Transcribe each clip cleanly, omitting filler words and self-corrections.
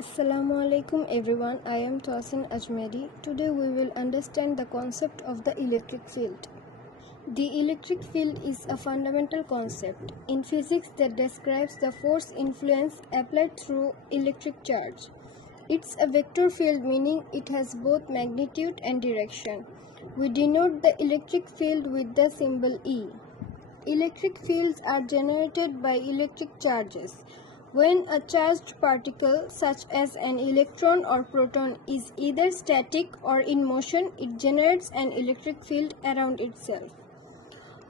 Assalamu alaikum everyone, I am Tosin Ajmeri. Today we will understand the concept of the electric field. The electric field is a fundamental concept in physics that describes the force influence applied through electric charge. It's a vector field, meaning it has both magnitude and direction. We denote the electric field with the symbol E. Electric fields are generated by electric charges. When a charged particle, such as an electron or proton, is either static or in motion, it generates an electric field around itself.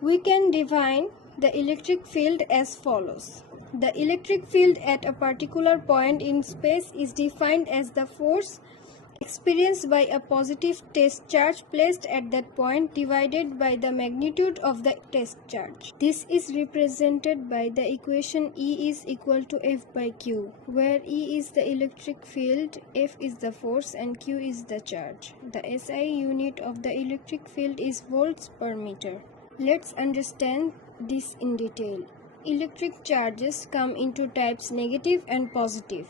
We can define the electric field as follows. The electric field at a particular point in space is defined as the force experienced by a positive test charge placed at that point divided by the magnitude of the test charge. This is represented by the equation E is equal to F by Q, where E is the electric field, F is the force, and Q is the charge. The SI unit of the electric field is volts per meter. Let's understand this in detail. Electric charges come into types negative and positive.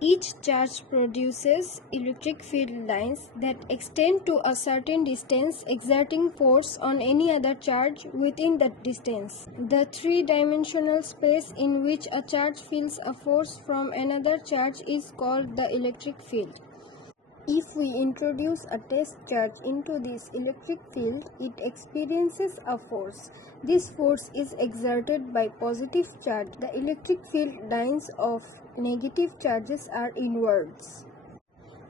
Each charge produces electric field lines that extend to a certain distance, exerting force on any other charge within that distance. The three-dimensional space in which a charge feels a force from another charge is called the electric field. If we introduce a test charge into this electric field, it experiences a force. This force is exerted by positive charge. The electric field lines of negative charges are inwards.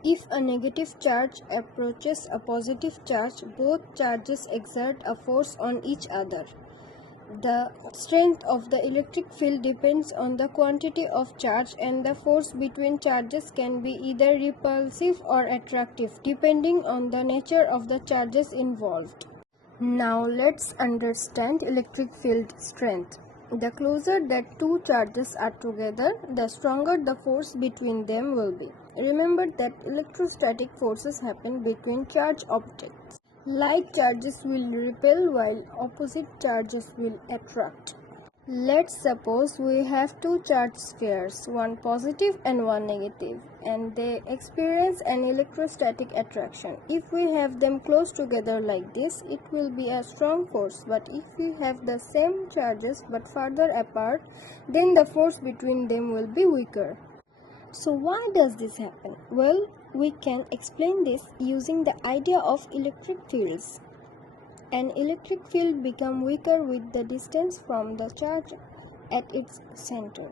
If a negative charge approaches a positive charge, both charges exert a force on each other. The strength of the electric field depends on the quantity of charge, and the force between charges can be either repulsive or attractive depending on the nature of the charges involved. Now let's understand electric field strength. The closer that two charges are together, the stronger the force between them will be. Remember that electrostatic forces happen between charged objects. Like charges will repel while opposite charges will attract. Let's suppose we have two charged spheres, one positive and one negative, and they experience an electrostatic attraction. If we have them close together like this, it will be a strong force, but if we have the same charges but further apart, then the force between them will be weaker. So why does this happen? Well, we can explain this using the idea of electric fields. An electric field becomes weaker with the distance from the charge at its center.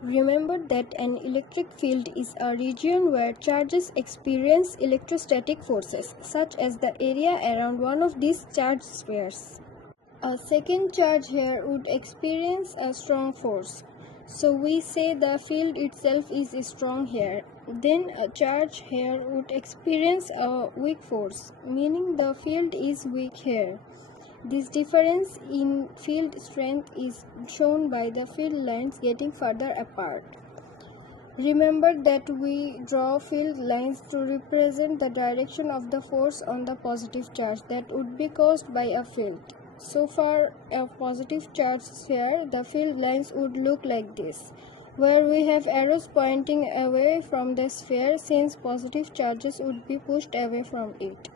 Remember that an electric field is a region where charges experience electrostatic forces, such as the area around one of these charged spheres. A second charge here would experience a strong force. So we say the field itself is strong here. Then a charge here would experience a weak force, meaning the field is weak here. This difference in field strength is shown by the field lines getting further apart. Remember that we draw field lines to represent the direction of the force on the positive charge that would be caused by a field. So for a positive charge sphere, the field lines would look like this, where we have arrows pointing away from the sphere since positive charges would be pushed away from it.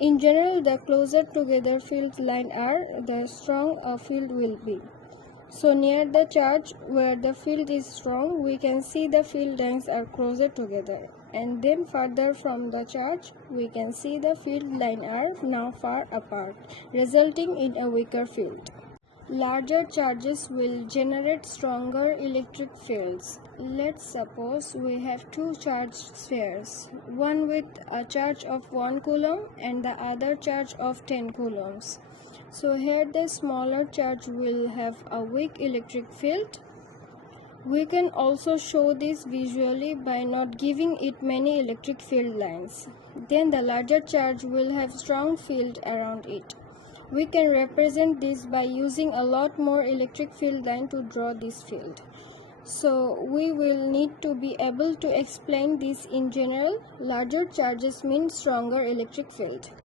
In general, the closer together field lines are, the strong a field will be. So near the charge where the field is strong, we can see the field lines are closer together, and then further from the charge, we can see the field lines are now far apart, resulting in a weaker field. Larger charges will generate stronger electric fields. Let's suppose we have two charged spheres, one with a charge of 1 coulomb and the other charge of 10 coulombs. So here the smaller charge will have a weak electric field. We can also show this visually by not giving it many electric field lines. Then the larger charge will have strong field around it. We can represent this by using a lot more electric field line to draw this field. So we will need to be able to explain this in general. Larger charges mean stronger electric field.